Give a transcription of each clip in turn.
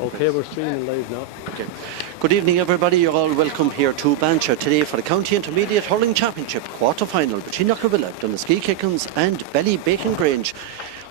Okay, we're streaming live now. Okay. Good evening, everybody. You're all welcome here to Bancher today for the County Intermediate Hurling Championship quarter-final between Knockavilla, Donegal Kerins and Ballybacon-Grange.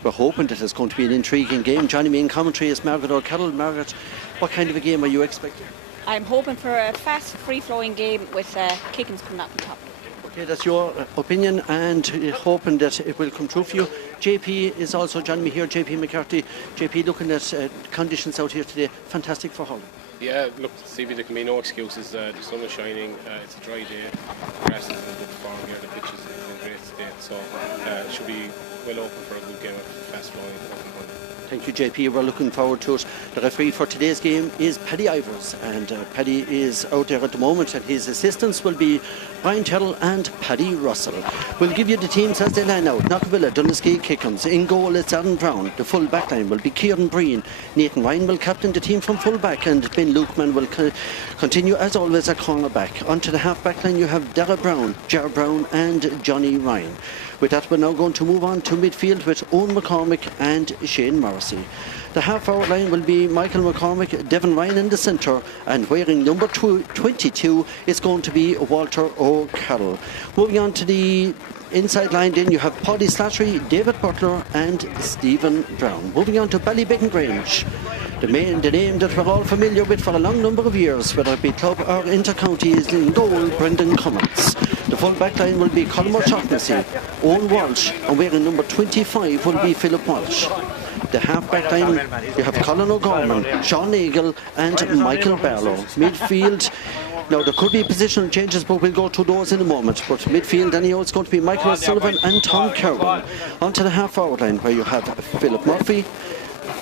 We're hoping that it's going to be an intriguing game. Joining me in commentary is Margaret O'Carroll. Margaret, what kind of a game are you expecting? I'm hoping for a fast, free-flowing game with Kerins coming out on top. Okay, that's your opinion, and hoping that it will come true for you. JP is also joining me here, JP McCarthy. JP, looking at conditions out here today, fantastic for hurling. Yeah, look, Stevie, there can be no excuses. The sun is shining, it's a dry day, the grass is in good form here, the pitch is in great state, so it should be well open for a good game of fast flowing open hurling. Thank you, JP. We're looking forward to it. The referee for today's game is Paddy Ivers, and Paddy is out there at the moment, and his assistants will be Brian Terrell and Paddy Russell. We'll give you the teams as they line out. Knockavilla, Donegal Kerins. In goal, it's Aaron Brown. The full back line will be Kieran Breen. Nathan Ryan will captain the team from full back, and Ben Lukeman will continue as always at corner back. Onto the half back line, you have Dara Brown, Jar Brown, and Johnny Ryan. With that, we're now going to move on to midfield with Owen McCormick and Shane Morrissey. The half-forward line will be Michael McCormick, Devon Ryan in the centre, and wearing number 22 is going to be Walter O'Carroll. Moving on to the inside line, then you have Paddy Slattery, David Butler, and Stephen Brown. Moving on to Ballybacon-Grange. The name that we're all familiar with for a long number of years, whether it be club or inter-county, is in goal, Brendan Cummins. The full back line will be Colm O'Shaughnessy, Owen Walsh, and wearing number 25 will be Philip Walsh. The half back line, you have Colin O'Gorman, Sean Nagel, and Michael Barlow. Midfield, now there could be positional changes, but we'll go through those in a moment. But midfield, anyhow, it's going to be Michael O'Sullivan and Tom Kerwin. Onto the half forward line, where you have Philip Murphy.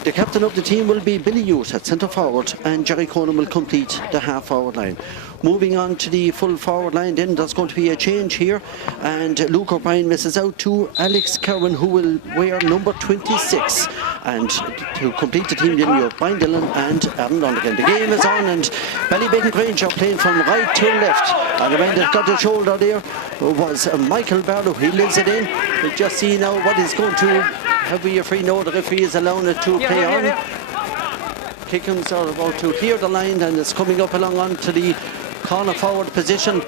The captain of the team will be Billy Hughes at centre forward, and Jerry Conan will complete the half forward line. Moving on to the full forward line, then there's going to be a change here, and Luke O'Brien misses out to Alex Kerwin, who will wear number 26. And to complete the team, then you have Brian Dillon and Aaron Lonergan. The game is on, and Ballybacon-Grange are playing from right to left. And the man that got the shoulder there was Michael Barlow. He lives it in. We'll just see now what he's going to have. We a free note. The referee is allowing it to play on. Kerins are about to clear the line, and it's coming up along onto the corner forward position,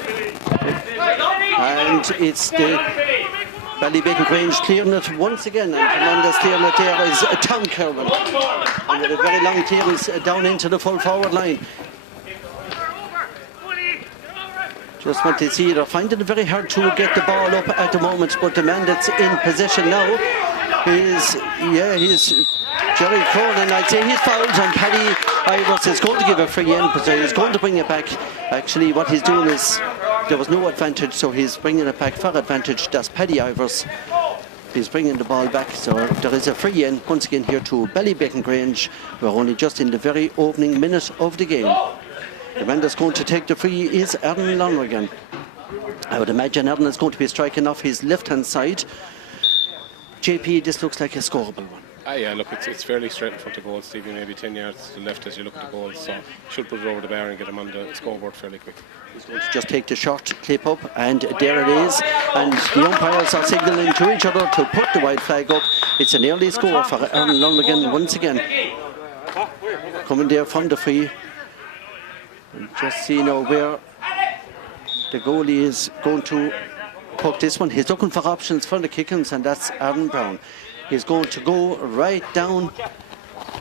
and it's the Ballybacon-Grange clearing it once again, and Fernandez clearing it there is Tom Kerwin, and with a very long clearance down into the full forward line. Just want to see, they're finding it very hard to get the ball up at the moment, but the man that's in possession now is, he's Jerry Cronin. I'd say he's fouled, and Paddy Ivers is going to give a free in, but he's going to bring it back. Actually, what he's doing is, there was no advantage, so he's bringing it back for advantage. That's Paddy Ivers. He's bringing the ball back, so there is a free in once again here to Ballybacon-Grange. We're only just in the very opening minute of the game. The man that's going to take the free is Aaron Lonergan. I would imagine Aaron is going to be striking off his left-hand side. JP, this looks like a scoreable one. Yeah, look, it's fairly straight in front of goal, Stevie, maybe 10 yards to the left as you look at the goal, so should put it over the bar and get him on the scoreboard fairly quick. He's going to just take the short clip up, and there it is, and the umpires are signalling to each other to put the white flag up. It's an early score for Aaron Lonergan once again, coming there from the free. And just see now where the goalie is going to put this one. He's looking for options for the Kerins, and that's Aaron Brown. He's going to go right down,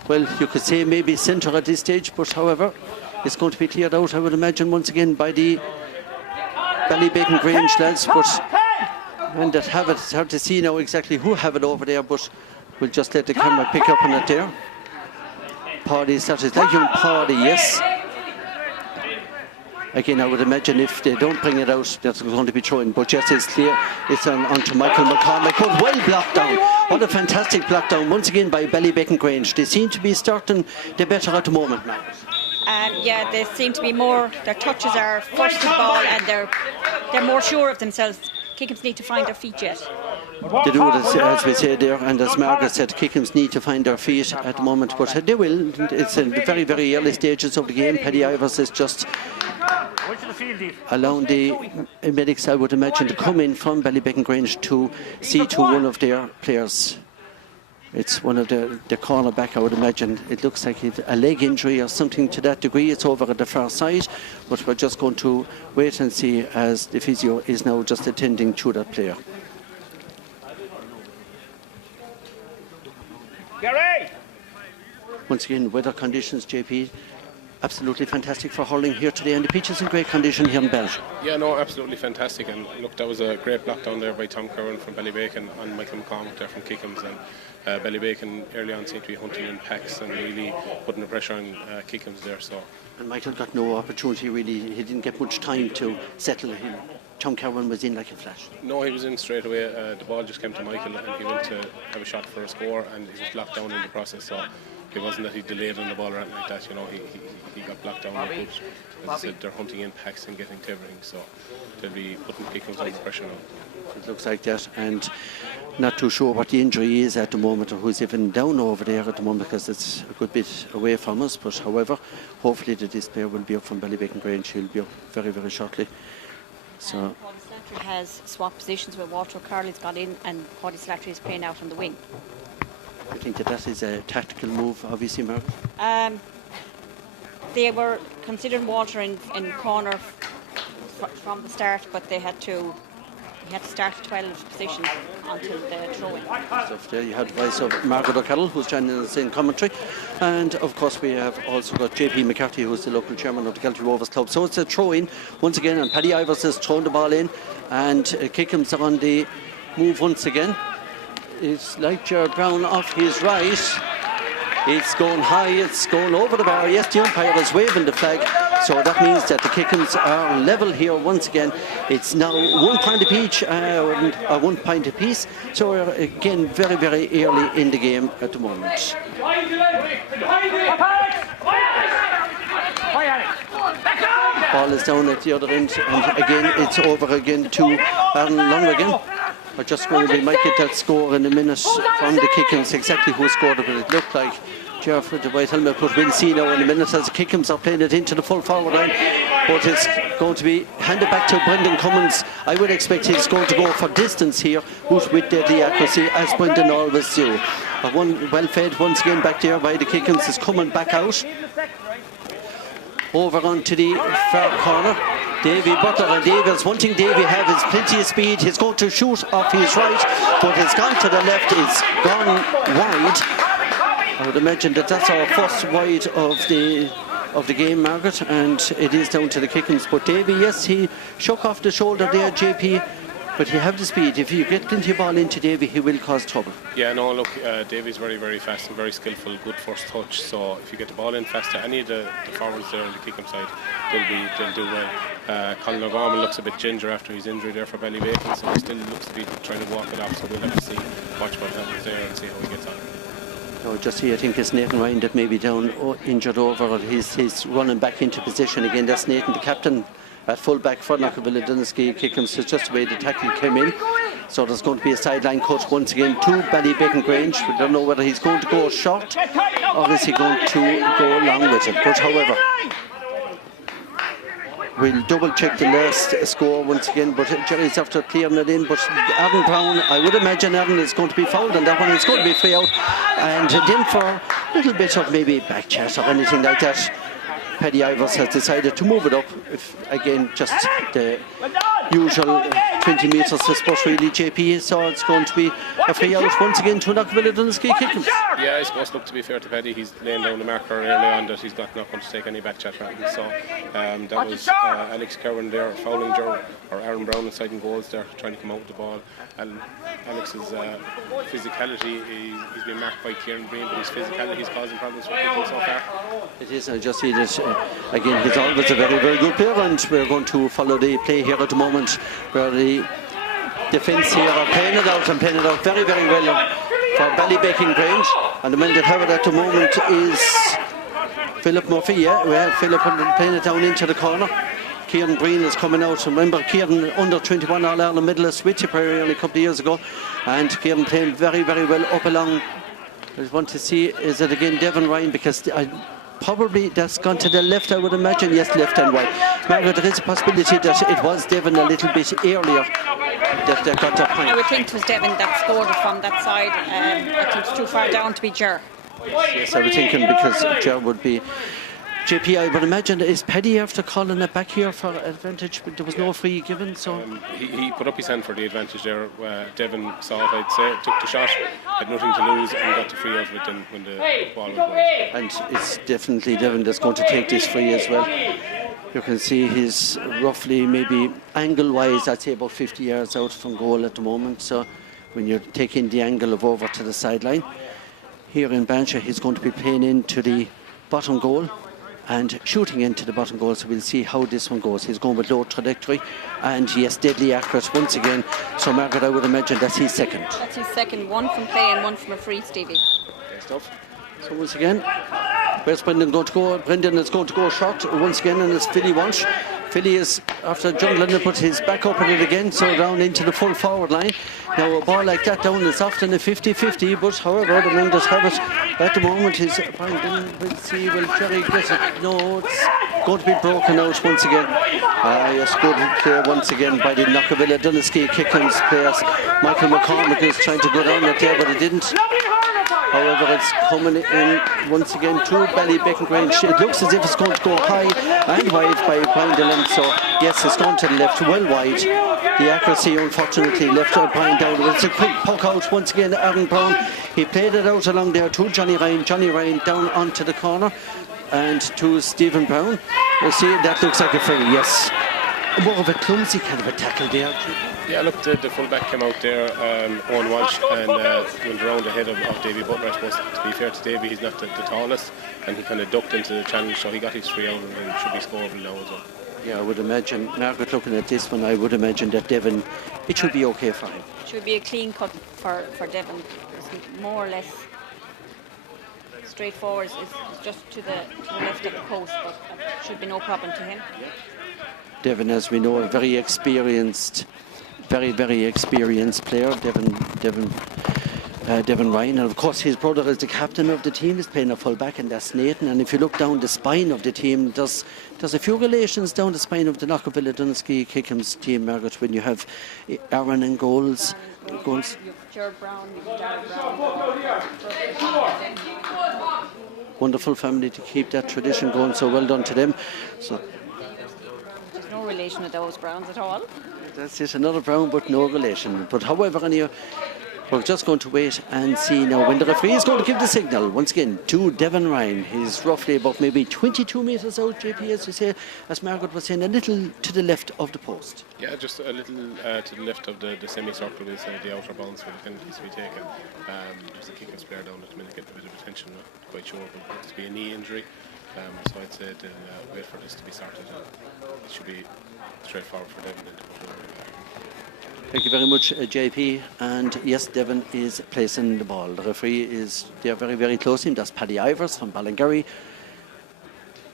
well, you could say maybe centre at this stage, but however, it's going to be cleared out, I would imagine, once again by the Ballybacon-Grange lads. But and that have it, it's hard to see now exactly who have it over there, but we'll just let the camera pick up on it there. Paddy, that is like young Paddy, yes. Again, I would imagine if they don't bring it out, that's going to be thrown. But yes, it's clear. It's on to Michael McCormick. But well blocked down. What a fantastic block down once again by Ballybacon-Grange. They seem to be starting the better at the moment now. Yeah, they seem to be more, their touches are first to the ball, and they're more sure of themselves. Kerins need to find their feet yet. They do, as we said there, and as Margaret said, Kerins need to find their feet at the moment, but they will. It's in the very, very early stages of the game. Paddy Ivers is just allowing the medics, I would imagine, to come in from Ballybacon-Grange to see to one of their players. It's one of the cornerback, I would imagine. It looks like a leg injury or something to that degree. It's over at the far side, but we're just going to wait and see as the physio is now just attending to that player. Once again, weather conditions, JP, absolutely fantastic for hurling here today, and the pitch is in great condition here in Belgium. Yeah, no, absolutely fantastic. And look, that was a great block down there by Tom Curran from Ballybacon and Michael McCormick there from Kickham's. And Ballybacon early on seemed to be hunting in packs and really putting the pressure on Kickham's there. So. And Michael got no opportunity really. He didn't get much time to settle him. Tom Curran was in like a flash. No, he was in straight away. The ball just came to Michael and he went to have a shot for a score, and he was blocked down in the process. So it wasn't that he delayed on the ball or anything like that. You know, he got blocked down. But as I said, they're hunting in packs and getting to everything. So they'll be putting Kickham's under pressure now. It looks like that, and not too sure what the injury is at the moment or who's even down over there at the moment, because it's a good bit away from us. But however, hopefully this player will be up from Ballybacon Grange. He'll be up very, very shortly. So Slattery has swapped positions with Walter Carley's got in, and Paddy Slattery is playing out on the wing. I think that is a tactical move, obviously, Mark. They were considering Walter in corner from the start, but they had to start 12 positions until the throw-in. So there you had the voice of Margaret O'Connell, who's joining us in commentary, and of course we have also got JP McCarthy, who's the local chairman of the Kelty Rovers Club. So it's a throw-in once again, and Paddy Ivers has thrown the ball in, and Kickham's on the move once again. It's like Gerard Brown off his right. It's going high, it's going over the bar. Yes, the umpire is waving the flag, so that means that the Kickham's are level here once again. It's now 1 point apiece, 1 point apiece. So we're again very, very early in the game at the moment. Ball is down at the other end, and again it's over again to Aaron Long again. We're just going to might get that score in a minute from the Kickham's, exactly who scored it, but it looked like Jeff with the white helmet, but we'll see now in a minute as the Kickham's are playing it into the full forward line. But it's going to be handed back to Brendan Cummins. I would expect he's going to go for distance here, but with deadly accuracy, as Brendan always do. One well fed once again back there by the Kickham's is coming back out. Over onto the far corner. Davy Butler, and Davis, one thing Davy have is plenty of speed. He's going to shoot off his right, but it's gone to the left, it's gone wide. I would imagine that that's our first wide of the game, Margaret, and it is down to the Kickham's. But Davy, yes, he shook off the shoulder there, JP, but he have the speed. If you get plenty of ball into Davy, he will cause trouble. Yeah, no, look, Davy's very, very fast and very skillful, good first touch. So if you get the ball in fast to any of the forwards there on the Kickham side, they'll do well. Colin O'Gorman looks a bit ginger after his injury there for Ballybacon, so he still looks to be trying to walk it off. So we'll have to see watch what happens there and see how he gets on. No, just here, I think it's Nathan Ryan that may be down injured over. He's running back into position again. That's Nathan, the captain at full back for Knockavilla Dynasty. Kickham's just the way the tackle came in. So there's going to be a sideline cut once again to Ballybacon Grange. We don't know whether he's going to go short or is he going to go along with it. But however, we'll double check the last score once again, but Jerry's after clearing it in. But Aaron Brown, I would imagine Aaron is going to be fouled on that one. It's going to be free out, and then for a little bit of maybe back chat or anything like that, Paddy Ivers has decided to move it up. Again, just the usual 20 metres I suppose really, JP, so it's going to be a free out once again to Knockavilla Dundee Kickham's. Yeah, I suppose, look, to be fair to Paddy, he's laying down the marker early on that he's not going to take any back chat from him. So that was Alex Cowan there fouling Joe, or Aaron Brown inside in goals there, trying to come out with the ball. And Alex's physicality, he's been marked by Kieran Green, but his physicality is causing problems for Kickham's so far. It is, I just see that again, he's always a very, very good player, and we're going to follow the play here at the moment, where the defence here are playing it out and playing it out very, very well for Ballybacon Grange. And the man that have it at the moment is Philip Murphy. Yeah, we have Philip playing it down into the corner. Kieran Breen is coming out. Remember, Kieran under 21 All-Ireland medalist with Tipperary only a couple of years ago, and Kieran playing very, very well up along. I just want to see, is it again Devon Ryan, because probably that's gone to the left, I would imagine. Yes, left and right. Margaret, there is a possibility that it was Devon a little bit earlier that got that point. I would think it was Devon that scored it from that side. I think it's too far down to be Ger. Yes, I was thinking because Ger would be JP. I would imagine, is Paddy after calling it back here for advantage? But there was no free given, so he put up his hand for the advantage there. Devon saw it, I'd say, took the shot, had nothing to lose, and got the free out of it then when the ball was wide. and it's definitely Devon that's going to take this free as well. You can see he's roughly, maybe angle-wise, I'd say about 50 yards out from goal at the moment. So when you're taking the angle of over to the sideline, here in Banshee, he's going to be playing into the bottom goal and shooting into the bottom goal. So we'll see how this one goes. He's going with low trajectory, and yes, deadly accurate once again. So Margaret, I would imagine that's his second. That's his second, one from play and one from a free, Stevie. Stuff. So once again, where's Brendan going to go? Brendan is going to go short once again, and it's Philly Walsh. Philly is, after jungling, to put his back up on it again, so down into the full forward line. Now a ball like that down is often a 50-50, but however, the men that have it at the moment is Brendan. We'll see, will Jerry get it? No, it's going to be broken out once again. Yes, good play once again by the Knockavilla Dunaski Kickham's players. Michael McCormick is trying to go down it there, but he didn't. However, it's coming in once again to Ballybecken Grange. It looks as if it's going to go high and wide by Brian Dillon. So, yes, it's gone to the left, well wide. The accuracy, unfortunately, left Brian down. It's a quick puck out once again. Aaron Brown, he played it out along there to Johnny Ryan. Johnny Ryan down onto the corner and to Stephen Brown. We'll see, that looks like a free, yes. More of a clumsy kind of a tackle there. Yeah, look, the fullback came out there, Owen Walsh, and went around the head of Davy Butler. I suppose, to be fair to Davy, he's not the tallest, and he kind of ducked into the challenge, so he got his free out and should be scoreable now as well. Yeah, I would imagine, Margaret, looking at this one, I would imagine that Devon, it should be okay for him. It should be a clean cut for Devon. It's more or less straightforward. It's just to the left of the post, but it should be no problem to him. Devon, as we know, a very experienced, very experienced player, Devon Ryan. And of course, his brother is the captain of the team, is playing a full-back, and that's Nathan. And if you look down the spine of the team, there's a few relations down the spine of the Knockavilla Dunaski Kickham's team, Margaret, when you have Aaron and goals. You've Gerard Brown, you've Darrell Brown. Wonderful family to keep that tradition going, so well done to them. So there's no relation with those Browns at all. that's it, another Brown, but no relation. But however, anyhow, we're just going to wait and see now when the referee is going to give the signal once again to Devon Ryan. He's roughly about maybe 22 metres out, JP, as you say, as Margaret was saying, a little to the left of the post. Yeah, just a little to the left of the semicircle is the outer bounds for the penalties to be taken. There's a Kickham's player down at the minute getting a bit of attention, not quite sure, but it looks to be a knee injury. So I'd say they'll wait for this to be sorted. It should be straightforward for Devon. Thank you very much, JP. And yes, Devon is placing the ball. The referee is there very close to him. That's Paddy Ivers from Ballingarry.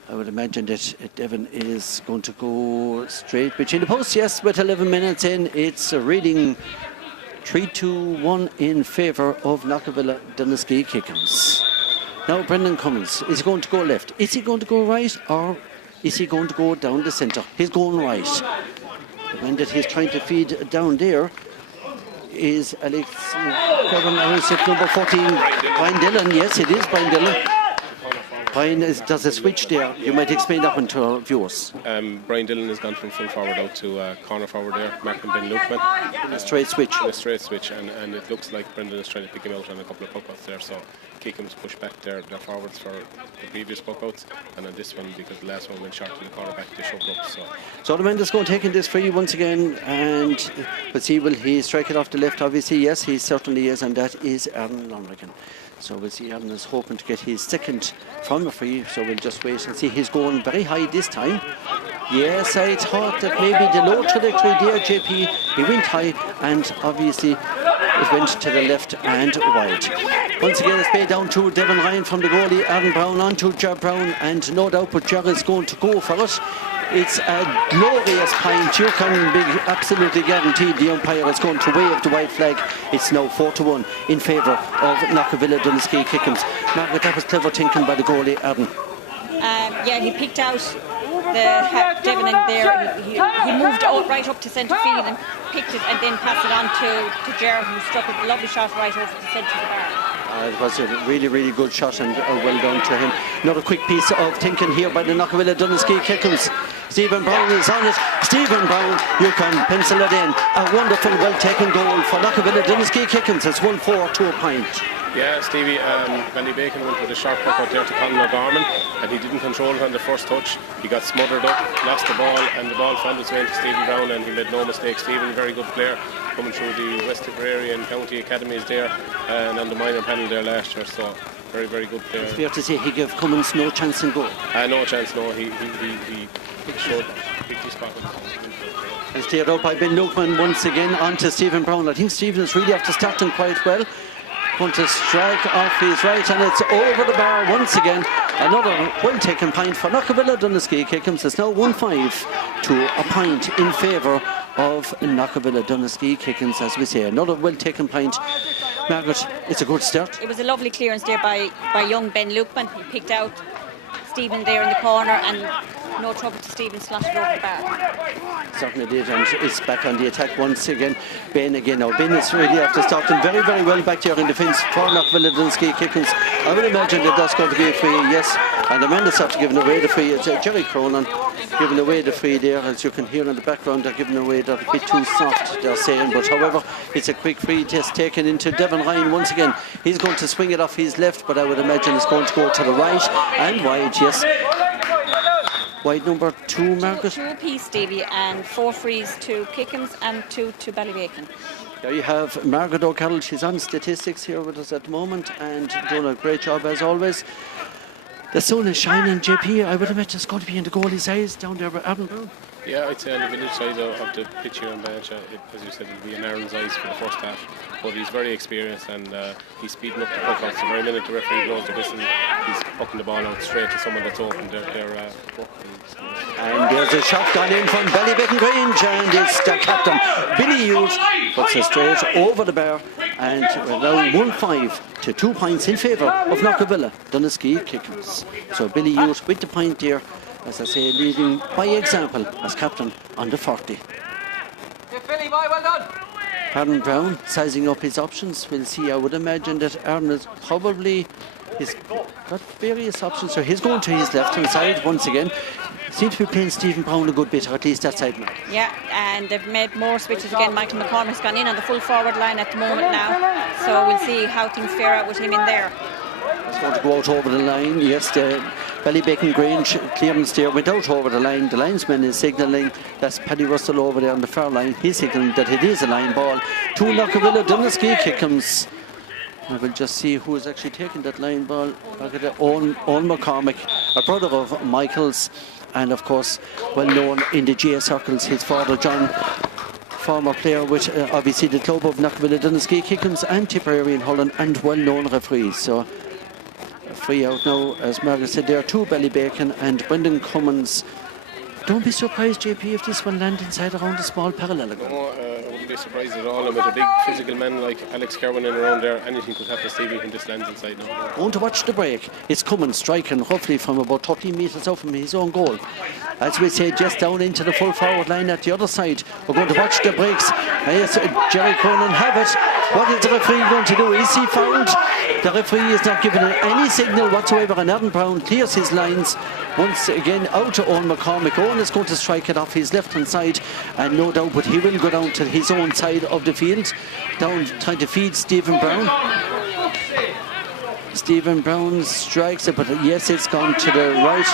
I would imagine that Devon is going to go straight between the posts. Yes, with 11 minutes in, it's a reading 3-2-1 in favour of Knockavilla Dunaski Kickham's. Now Brendan Cummins, is he going to go left? Is he going to go right, or is he going to go down the centre? He's going right. The man that he's trying to feed down there is Alex number 14, Brian Dillon. Yes, it is Brian Dillon. Brian does a switch there. You might explain that one to our viewers. Brian Dillon has gone from full forward out to corner forward there. Martin Ben Lukeman. A straight switch. A straight switch, and it looks like Brendan is trying to pick him out on a couple of puck-outs there. So Kickham's pushed back their forwards for the previous puck-outs, and on this one, because the last one went short to the cornerback, they shoved up. So the man that's going to take this free once again, and let's see, will he strike it off the left? Obviously, yes, he certainly is, and that is Aaron Lonergan. So we'll see, Aaron is hoping to get his second from the free, so we'll just wait and see. He's going very high this time. Yes, I thought that maybe the low trajectory there, JP, he went high, and obviously it went to the left and wide. Once again, it's played down to Devon Ryan from the goalie, Aaron Brown on to Ger Brown, and no doubt but Ger is going to go for it. It's a glorious point. You can be absolutely guaranteed the umpire is going to wave the white flag. It's now 4-1 in favour of Knockavilla Dunaski Kickham's. Margaret, that was clever thinking by the goalie, Aaron. Yeah, he picked out Devon in there, he moved right up to centre field and picked it and then passed it on to Gerard, who struck a lovely shot right over the centre of the bar. It was a really, really good shot and well done to him. Another quick piece of thinking here by the Knockavilla Doneski Kickles. Stephen Brown is on it. Stephen Brown, you can pencil it in. A wonderful, well-taken goal for Knockavilla Doneski Kickles. It's 1-4 to a point. Yeah, Stevie, Ballybacon went with a sharp puck out there to Colin O'Gorman, and he didn't control it on the first touch. He got smothered up, lost the ball, and the ball found its way into Stephen Brown, and he made no mistake. Stephen, very good player, coming through the West Tipperary and County Academies there, and on the minor panel there last year, so very, very good player. It's fair to say he gave Cummins no chance in goal. No chance, no. He showed his spot. And steered up by Ben Lukeman once again onto Stephen Brown. I think Stephen is really after starting quite well. Going to strike off his right, and it's over the bar once again. Another well-taken point for Knockavilla Doneski Kickums. It's now 1-5 to a point in favour of Knockavilla Doneski Kickums, as we say. Another well-taken point. Margaret, it's a good start. It was a lovely clearance there by young Ben Lukeman. He picked out Stephen there in the corner, and no trouble to Stephen, slotted over the bar. Certainly did, and it's back on the attack once again. Ben again now. Ben is really after starting very, very well back there in defence for Knockavilla Doneski Kickums. I would imagine that that's going to be a free, yes. And the man that's after giving away the free is Jerry Cronin giving away the free there. As you can hear in the background, they're giving away that a bit too soft, they're saying. But however, it's a quick free test taken into Devon Ryan once again. He's going to swing it off his left, but I would imagine it's going to go to the right and wide, yes. Wide number 2, Margaret. 2 apiece, Stevie, and 4 frees to Kickums and 2 to Ballybacon. There you have Margaret O'Carroll. She's on statistics here with us at the moment and doing a great job as always. The sun is shining, JP. I would imagine it's going to be in the goalie's eyes down there by Aaron Brown. Yeah, I'd say on the village side of the pitch here in Bancha, as you said, it'll be in Aaron's eyes for the first half. But he's very experienced and he's speeding up the puck out. So the very minute the referee blows the whistle, he's pucking the ball out straight to someone that's open. And there's a shot gone in from Ballybacon Grange, and it's the captain, Billy Hughes, puts it straight over the bar. And we're now 1-5 to 2 points in favour of Knockavilla Doneski Kickums. So Billy Hughes with the point there, as I say, leading by example as captain on the 40. Billy, boy, well done. Aaron Brown sizing up his options. We'll see. I would imagine that Aaron is probably, he's got various options. So he's going to his left hand side once again. Seems to be playing Stephen Brown a good bit, or at least that side now. Yeah, and they've made more switches again. Michael McCormick's gone in on the full forward line at the moment now. So we'll see how things fare out with him in there. It's going to go out over the line. Yes, the Ballybacon Grange clearance there went out over the line. The linesman is signalling, that's Paddy Russell over there on the far line. He's signalling that it is a line ball to Knockavilla Doneski Kickums. I will just see who is actually taking that line ball. Look at Owen McCormick, a brother of Michael's, and of course well known in the GA circles, his father John, former player with obviously the club of Knockavilla Doneski Kickums and Tipperary in Holland, and well known referees. So a free out now, as Margaret said there, to Ballybacon, and Brendan Cummins. Don't be surprised, JP, if this one lands inside around a small parallelogram. No, I wouldn't be surprised at all. And with a big physical man like Alex Kerwin in around there, anything could happen to Stevie when this lands inside now. Going to watch the break. It's Cummins striking roughly from about 30 metres out from his own goal. As we say, just down into the full forward line at the other side. We're going to watch the breaks. Yes, Jerry Cronin have it. What is the referee going to do? Is he fouled? The referee is not giving any signal whatsoever, and Aaron Brown clears his lines once again out to Owen McCormick. Owen is going to strike it off his left hand side, and no doubt, but he will go down to his own side of the field, down trying to feed Stephen Brown. Stephen Brown strikes it, but yes, it's gone to the right.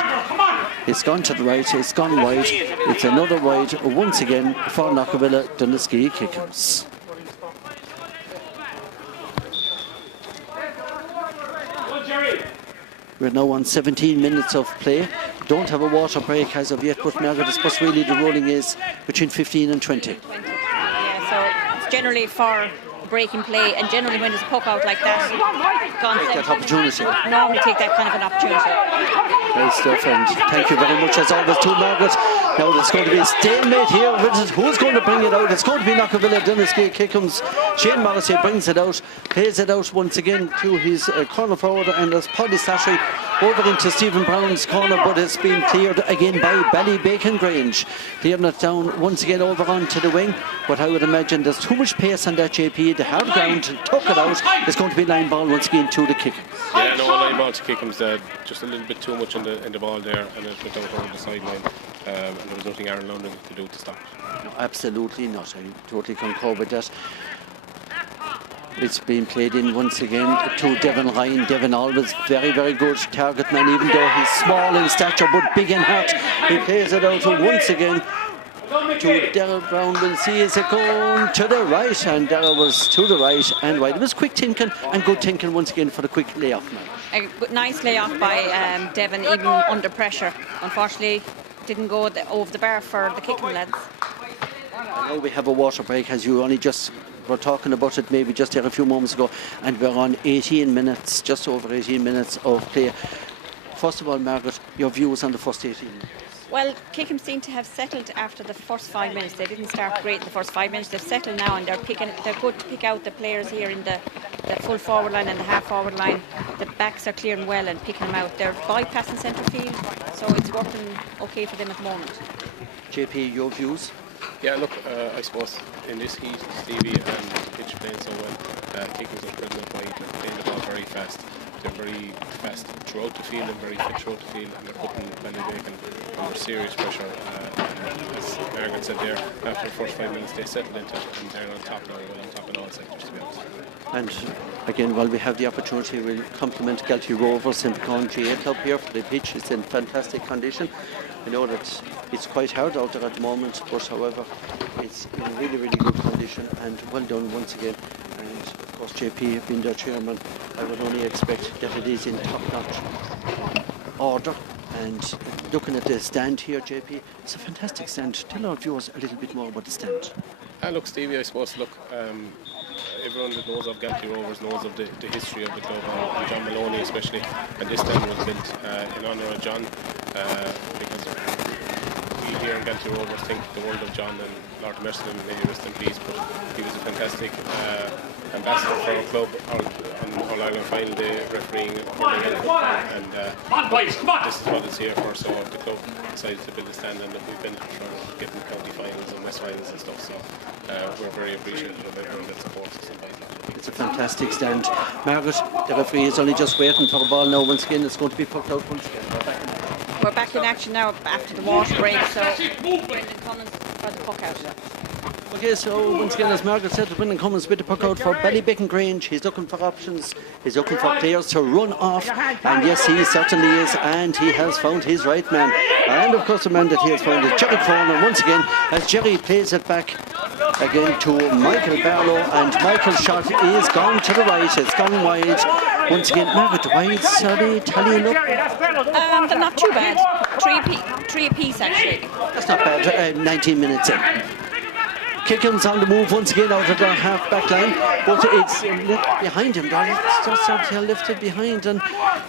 It's gone to the right, it's gone wide. It's another wide once again for Knockavilla Doneski Kickums. We're now on 17 minutes of play. Don't have a water break as of yet, but Margaret, I suppose really the rolling is between 15 and 20. Yeah, so it's generally for breaking play, and generally when there's a puck out like that, Take that opportunity. normally take that kind of an opportunity. Great stuff, and thank you very much as always to Margaret. Now there's going to be a stalemate here with it. Who's going to bring it out? It's going to be Knockavilla Duniskey. Kickham's Shane Morrissey brings it out, plays it out once again to his corner forward, and there's Paddy Sashay over into Stephen Brown's corner, but it's been cleared again by Ballybacon Grange. Clearing it down once again over onto the wing, but I would imagine there's too much pace on that JP. The hard ground to tuck it out. It's going to be line ball once again to the kick. Yeah, no, line ball to Kickham's just a little bit too much in the ball there, and it went out over the sideline, and there was nothing Aaron London could do to stop it. No, absolutely not. I totally concur with that. It's been played in once again to Devon Ryan. Devon always very, very good target man, even though he's small in stature but big in heart. He plays it out once again to Darrell Brown. We'll see is it going to the right, and Darrell was to the right and wide. It was quick thinking and good thinking once again for the quick layoff man. A nice layoff by Devon, even under pressure. Unfortunately, didn't go over the bar for the kicking lads. Now we have a water break, as you only just were talking about it maybe just there a few moments ago, and we're on 18 minutes, just over 18 minutes of play. First of all, Margaret, your views on the first 18 minutes? Well, Kickham seem to have settled after the first 5 minutes. They didn't start great in the first 5 minutes. They've settled now, and they're good to pick out the players here in the full forward line and the half forward line. The backs are clearing well and picking them out. They're bypassing centre field, so it's working okay for them at the moment. JP, your views? Yeah, look, I suppose in this heat, Stevie and the pitch playing so well, Kickham's are spreading up wide, they're playing the ball very fast. They're very fast throughout the field and very fit throughout the field, and they're putting Ballybacon under serious pressure. And as Margaret said there, after the first 5 minutes they settled into it, and they're on top now, well on top in all sectors, to be honest. And again, while we have the opportunity, we'll compliment Galtee Rovers and Con GA Club here for the pitch. It's in fantastic condition. I know that it's quite hard out there at the moment, but however, it's in really, really good condition, and well done once again. And of course, JP being their chairman, I would only expect that it is in top-notch order. And looking at the stand here, JP, it's a fantastic stand. Tell our viewers a little bit more about the stand. Look, Stevie, I suppose, everyone that knows of Galtee Rovers knows of the history of the club, and John Maloney especially, and this stand was built in honour of John, because we here in Galtee Rovers think the world of John, and Lord Mercer, may he rest in peace, but he was a fantastic ambassador for our club on All-Ireland final day, refereeing and this is what it's here for. So the club decided to build a stand, and we've been for getting county finals and West finals and stuff, so we're very appreciative of everyone that supports us and buys it. It's a fantastic stand. Margaret, the referee is only just waiting for a ball now. Once again, it's going to be put out once again. We're back in action now after the water break, so Brendan Cummins for the puck out. Okay, so once again, as Margaret said, Brendan Cummins with the puck out for Ballybacon Grange. He's looking for options. He's looking for players to run off. And yes, he certainly is. And he has found his right man. And of course, the man that he has found is Jerry Cronin. Once again, as Jerry plays it back again to Michael Barlow. And Michael's shot is gone to the right. It's gone wide. Once again, Margaret, wide, sorry, tallying up. They're not too bad. Three apiece, actually. That's not bad. 19 minutes in. Kickham's on the move once again out of the half-back line, but it's behind him. It's just lifted behind, and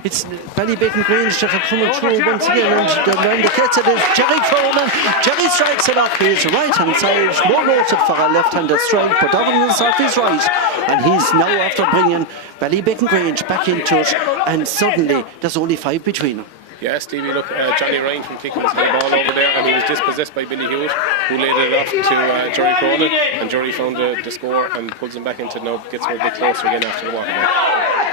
it's Ballybacon Grange that are coming through once again, and the man that gets it is Jerry Cronin. Jerry strikes it off his right-hand side, more noted for a left-handed strike, but Donovan is off his right, and he's now after bringing Ballybacon Grange back into it, and suddenly there's only 5 between them. Yeah, Stevie, look, Johnny Ryan from Kickham's had the ball over there, and he was dispossessed by Billy Hewitt, who laid it off to Jerry Cronin, and Jerry found the score and pulls him back into now, gets him a bit closer again after the water break.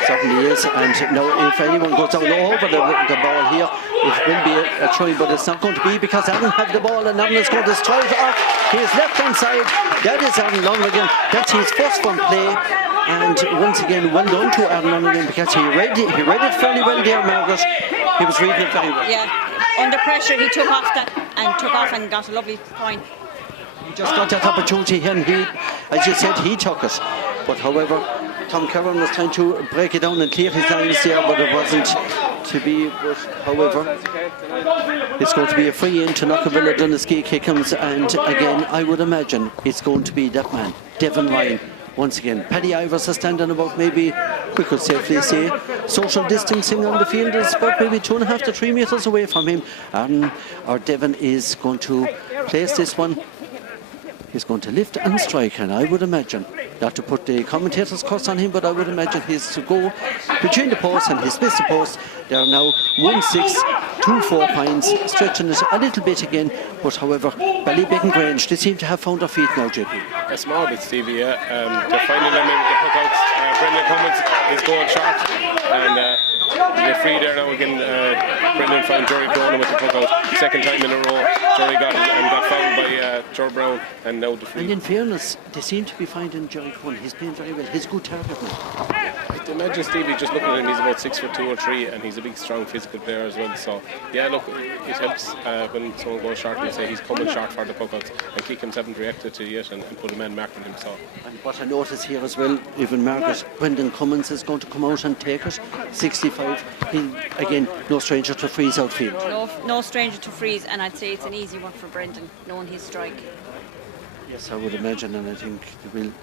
Certainly is, and now if anyone goes down over the ball here, it will be a try, but it's not going to be, because Aaron have the ball, and Aaron is going to strike off his left-hand side. That is Aaron Lonergan. That's his first one play. And once again, well done to Aaron Lonergan, because he read it fairly well there, Margaret. He was reading it very well. Yeah, under pressure he took off and got a lovely point. He just got that opportunity, and he, as you said, he took it. But however, Tom Kerrin was trying to break it down and clear his lines there, but it wasn't to be. But however, it's going to be a free in to Knockavilla Duniskey Kickham's, and again, I would imagine it's going to be that man, Devon Ryan. once again. Paddy Ivers is standing about maybe, we could safely say, social distancing on the field is about maybe 2.5 to 3 metres away from him. Or Devon is going to place this one. He's going to lift and strike, and I would imagine, not to put the commentator's curse on him, but I would imagine he's to go between the posts, and he's missed the post. They are now 1-6, 2-4 points, stretching it a little bit again. But however, Ballybecken Grange, they seem to have found their feet now, JP. A small bit, Stevie, yeah. They're finding them able to hook out. Brendan Cummins is going short, and they're free there now again. Brendan found Jory Cronin with the hook out. Second time in a row, Jory got fouled by Joe Brown, and now the free. And in fairness, they seem to be finding Jory Cronin. He's playing very well. He's a good target now. I imagine Stevie, just looking at him, he's about 6'2" or 3", and he's a big, strong, physical player as well. So yeah, look, it helps when someone goes short. We say he's coming short for the puck outs, and Keekums haven't reacted to it yet, and put a man marking him. So. And what I notice here as well, even Margaret, Brendan Cummins is going to come out and take it. 65. Again, no stranger to freeze outfield. No stranger to freeze, and I'd say it's an easy one for Brendan, knowing his strike. Yes, I would imagine, and I think we'll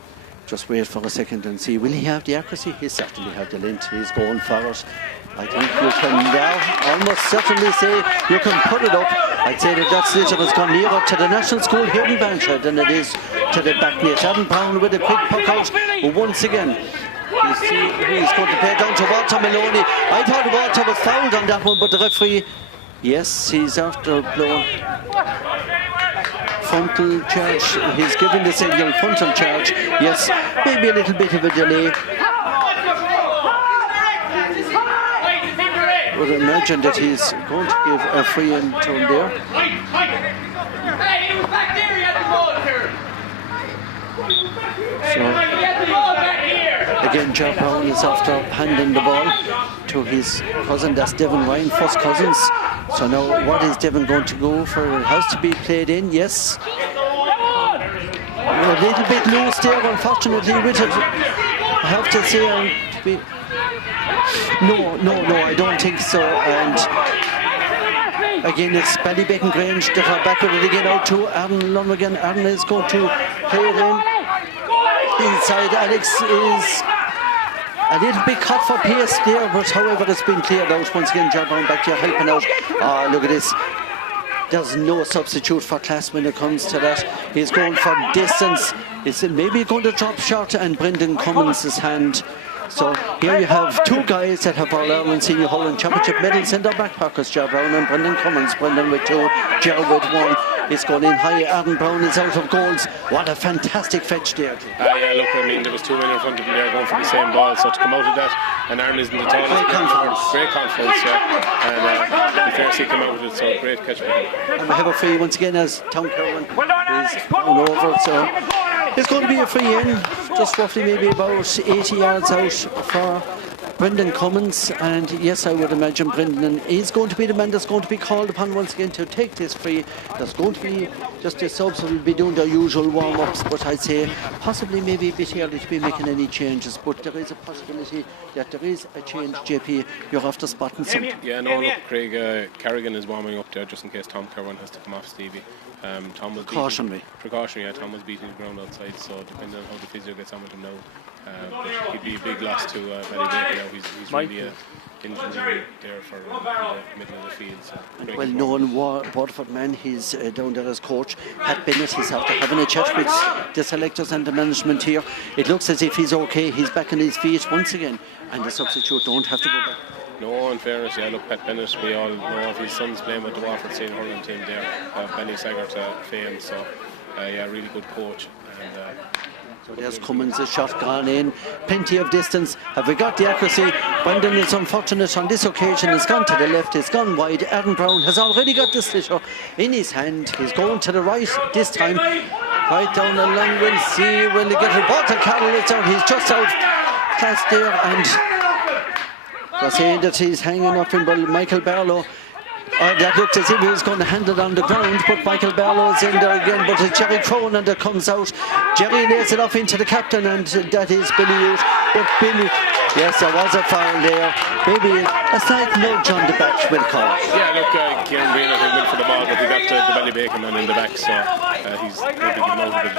just wait for a second and see. Will he have the accuracy? He certainly have the length. He's going for it. I think you can now almost certainly say you can put it up. I'd say that sliotar has gone nearer to the National School here in Banshire than it is to the back net. Adam Brown with a quick puck out, but once again, you see he's going to play down to Walter Maloney. I thought Walter was fouled on that one, but the referee, yes, he's after blowing frontal charge. He's giving the signal frontal charge. Yes, maybe a little bit of a delay. I would imagine that he's going to give a free in to him there. So, again, Joe Brown is after handing the ball to his cousin, that's Devon Ryan, first cousins. So now what is Devon going to go for? It has to be played in, yes. A little bit loose there, unfortunately, with it. I have to say, no, I don't think so. And again, it's Ballybecken Grange that are back with it again, out to Aaron Lonergan. Aaron is going to play it in. Inside, Alex is a little bit cut for pace there, but however it's been cleared out. Once again, John Brown back here helping out. Look at this. There's no substitute for class when it comes to that. He's going for distance. It's maybe going to drop short, and Brendan Cummins' hand. So here you have two guys that have All-Ireland Senior Hurling Championship medals in their back pockets, Joe Brown and Brendan Cummins. Brendan with 2, Joe with 1. It's going in high. Aaron Brown is out of goals. What a fantastic fetch there. Yeah, look, I mean, there was 2 men in front of him there going for the same ball, so to come out of that, and Aaron isn't the tallest. Great confidence, yeah. And fair he came out with it, so great catch by him. And we have a free once again as Tom Kerwin is going over, so it's going to be a free in, just roughly maybe about 80 yards out for Brendan Cummins. And yes, I would imagine Brendan is going to be the man that's going to be called upon once again to take this free. There's going to be just the subs will be doing their usual warm-ups, but I'd say possibly maybe a bit early to be making any changes, but there is a possibility that there is a change. JP, you're after spotting something. Yeah, no, look, Craig Carrigan is warming up there just in case Tom Kerwin has to come off Stevie. Tom was Precautionary. Yeah, Tom was beating the ground outside, so depending on how the physio gets on with him now, but he'd be a big loss to Ballybecken now. He's really injured there for the middle of the field. So well-known Waterford man, he's down there as coach. Pat Bennett, he's after having a chat with the selectors and the management here. It looks as if he's okay. He's back on his feet once again, and the substitute don't have to go back. No, in fairness, yeah, look, Pat Bennett, we all know of his son's playing with the Waterford Senior Hurling team there, Benny Saggart fame, so yeah, really good coach. And so there's Cummins, a shot gone in, plenty of distance. Have we got the accuracy? Brendan is unfortunate on this occasion. It's gone to the left, it's gone wide. Aaron Brown has already got the sliotar in his hand. He's going to the right this time, right down the line. We'll see, will he get it? Walter Carroll is out, he's just out class there, and they're saying that he's hanging up in Michael Barlow. That looked as if he was going to hand it on the ground, but Michael Barlow is in there again, but it's Jerry Cronin that comes out. Jerry lays it off into the captain, and that is Billy Youth. But Yes, there was a foul there. Maybe a slight nudge on the back will call. Yeah, look, Kieran Green, I think, went for the ball, but he got the belly bacon man in the back, so he's maybe giving out a bit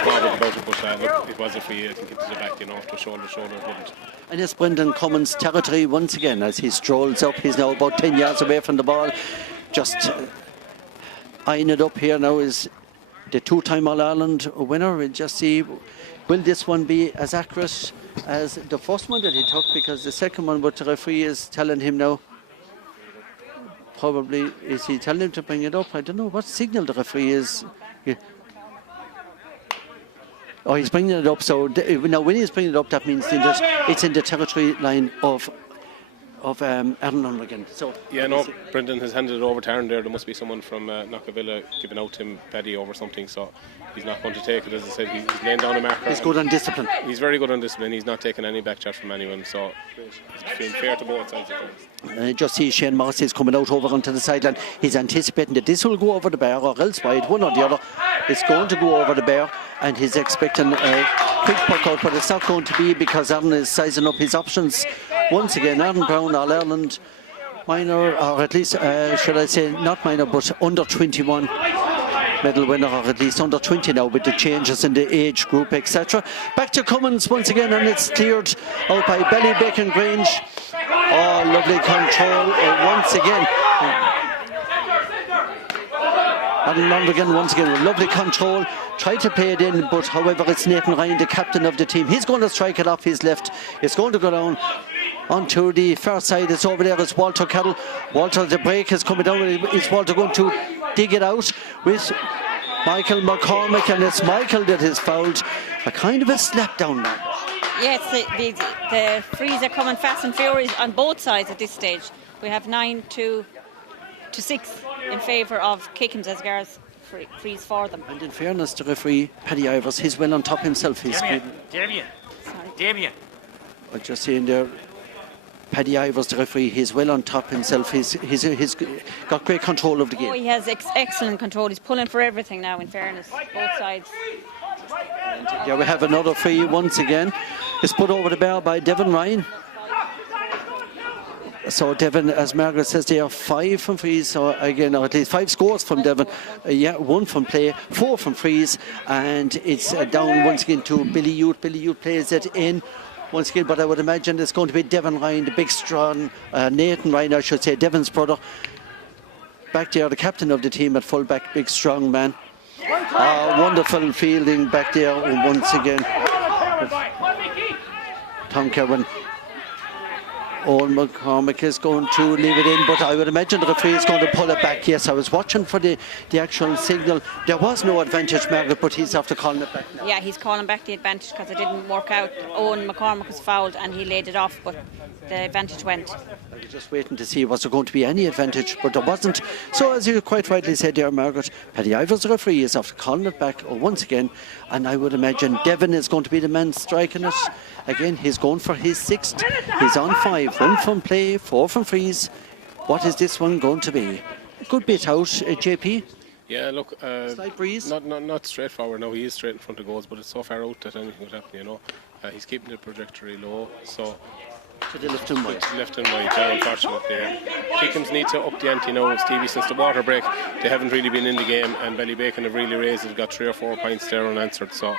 small bit about it, but look, it was a free. I think it was a back, to shoulder, it wouldn't. And it's Brendan Cummins' territory once again as he strolls up. He's now about 10 yards away from the ball. Just eyeing it up here now is the two-time All-Ireland winner. We'll just see, will this one be as accurate as the first one that he took, because the second one, what the referee is telling him now, probably, is he telling him to bring it up? I don't know what signal the referee is. Oh, he's bringing it up. So now when he's bringing it up, that means it's in the territory line of Aaron Lunrigan. So yeah, no, Brendan has handed it over to Aaron there. There must be someone from Knockavilla giving out to him Paddy over something, so he's not going to take it. As I said, he's laying down a marker. He's good on discipline. He's very good on discipline. He's not taking any back chat from anyone, so it's being fair to both sides of things. Just see Shane Moss is coming out over onto the sideline. He's anticipating that this will go over the bar or else wide, one or the other. It's going to go over the bar, and he's expecting a quick puck out, but it's not going to be, because Aaron is sizing up his options. Once again, Aaron Brown, All-Ireland minor, or at least, should I say, not minor, but under 21 medal winner, or at least under 20 now with the changes in the age group, etc. Back to Cummins once again, and it's cleared out by Ballybacon Grange. Oh, lovely control once again. Aaron Lunrigan once again, lovely control. Tried to play it in, but however, it's Nathan Ryan, the captain of the team. He's going to strike it off his left. It's going to go down onto the far side. It's over there. It's Walter Carroll. Walter, the break is coming down. It's Walter going to dig it out with Michael McCormick, and it's Michael that is fouled. A kind of a slap down now. Yes, the frees are coming fast and furious on both sides at this stage. We have 9-6 in favour of Kickham's as regards frees for them. And in fairness to referee Paddy Ivers, he's well on top himself. Damien. I'm just saying there, Paddy Ivers, the referee, he's well on top himself. He's got great control of the game. Oh, he has excellent control. He's pulling for everything now, in fairness, both sides. Yeah, we have another free once again. It's put over the bar by Devon Ryan. So Devon, as Margaret says, they are 5 from frees. So again, or at least 5 scores from Devon. 1 from play, 4 from frees, and it's down once again to Billy Youth. Billy Youth plays it in once again, but I would imagine it's going to be Devon Ryan, the big strong, Nathan Ryan, I should say, Devon's brother. Back there, the captain of the team at fullback, big strong man. Wonderful fielding back there once again. Tom Kerwin. Owen McCormick is going to leave it in, but I would imagine the referee is going to pull it back. Yes, I was watching for the actual signal. There was no advantage, Margaret, but he's after calling it back now. Yeah, he's calling back the advantage because it didn't work out. Owen McCormick was fouled and he laid it off, but the advantage went. I was just waiting to see was there going to be any advantage, but there wasn't. So as you quite rightly said there, Margaret, Paddy Ivers, the referee, is after calling it back once again, and I would imagine Devon is going to be the man striking it. Again, he's going for his 6th. He's on 5, 1 from play, 4 from freeze. What is this one going to be? Good bit out, JP. Yeah, look, slight breeze. Not straightforward. No, he is straight in front of goals, but it's so far out that anything would happen. He's keeping the trajectory low, so to the left and right. Unfortunately. Kickham's need to up the ante now, Stevie. Since the water break, they haven't really been in the game, and Ballybacon have really raised it. Got 3 or 4 points there unanswered, so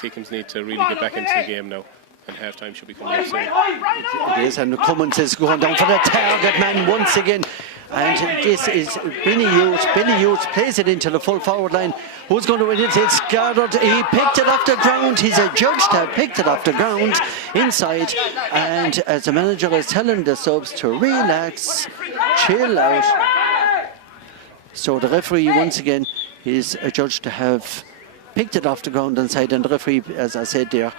Kickham's need to really get back into the game now. And half-time should be coming up soon. It is, and Cummins is going down for the target man once again. And this is Billy Hughes. Billy Hughes plays it into the full forward line. Who's going to win it? It's Goddard. He picked it off the ground. He's adjudged to have picked it off the ground inside. And as the manager is telling the subs to relax, chill out. So the referee once again is adjudged to have picked it off the ground inside. And the referee, as I said there,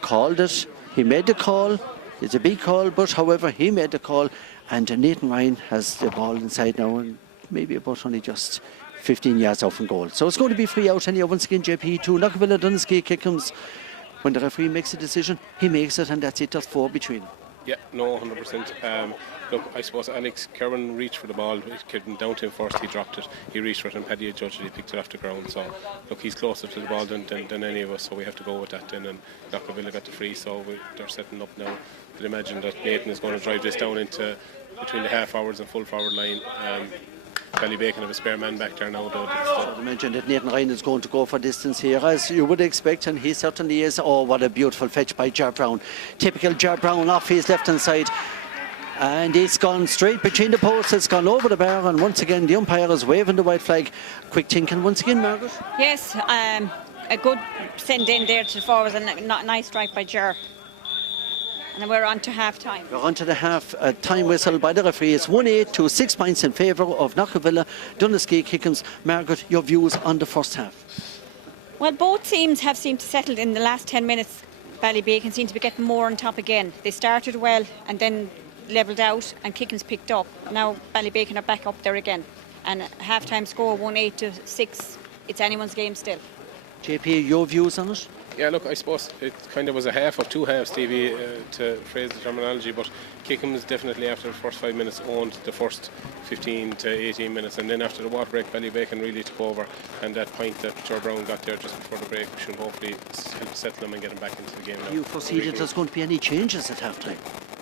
called it. He made the call. It's a big call, but however, he made the call, and Nathan Ryan has the ball inside now, and maybe about only just 15 yards out from goal. So it's going to be free out, and once again, JP 2, Knockavilla, Dunsky, Kickham's. When the referee makes a decision, he makes it, and that's it. There's 4 between. Yeah, no, 100%. Look, I suppose Alex Kerrin reached for the ball. It came down to him first. He dropped it. He reached for it, and Paddy judged it. He picked it off the ground. So, look, he's closer to the ball than any of us. So we have to go with that then. And Knockavilla got the free, so they're setting up now. I'd imagine that Nathan is going to drive this down into between the half hours and full forward line. Ballybacon have a spare man back there now, though. I mentioned that Nathan Ryan is going to go for distance here, as you would expect, and he certainly is. Oh, what a beautiful fetch by Jar Brown. Typical Jar Brown off his left-hand side. And it's gone straight between the posts, it's gone over the bar, and once again the umpire is waving the white flag. Quick thinking once again, Margaret. Yes, a good send in there to the forwards, and a nice strike by Jar. And we're on to half time. We're on to the half time whistle by the referee. It's 1-8 to 6 points in favour of Knockavilla, Donegal Kickens. Margaret, your views on the first half? Well, both teams have seemed to settle in the last 10 minutes. Ballybacon seem to be getting more on top again. They started well and then levelled out, and Kickens picked up. Now Ballybacon are back up there again. And half-time score 1-8 to 6. It's anyone's game still. JP, your views on it? Yeah, look, I suppose it kind of was a half of two halves, Stevie, to phrase the terminology, but Kickham's definitely after the first 5 minutes owned the first 15 to 18 minutes, and then after the water break, Ballybacon really took over, and that point that Joe Brown got there just before the break should hopefully help settle them and get them back into the game now. You foresee that there's going to be any changes at half time?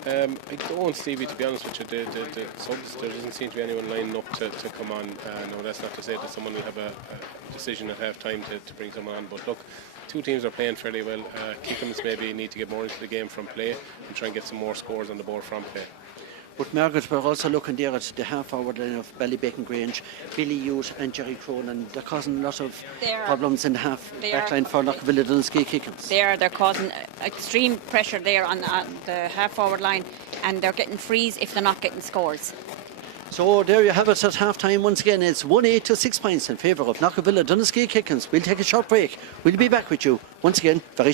I don't, Stevie, to be honest with you. The subs, there doesn't seem to be anyone lining up to come on. No, that's not to say that someone will have a decision at half time to bring someone on, but look, two teams are playing fairly well. Kickham's maybe need to get more into the game from play and try and get some more scores on the board from play. But Margaret, we're also looking there at the half-forward line of Ballybacon Grange, Billy Hughes and Jerry Cronin. They're causing a lot of problems in the back line for Knockavilla Donegal Kickens. They're causing extreme pressure there on the half-forward line, and they're getting frees if they're not getting scores. So there you have it at half-time. Once again, it's 1-8 to 6 points in favour of Knockavilla Donegal Kickens. We'll take a short break. We'll be back with you once again very shortly.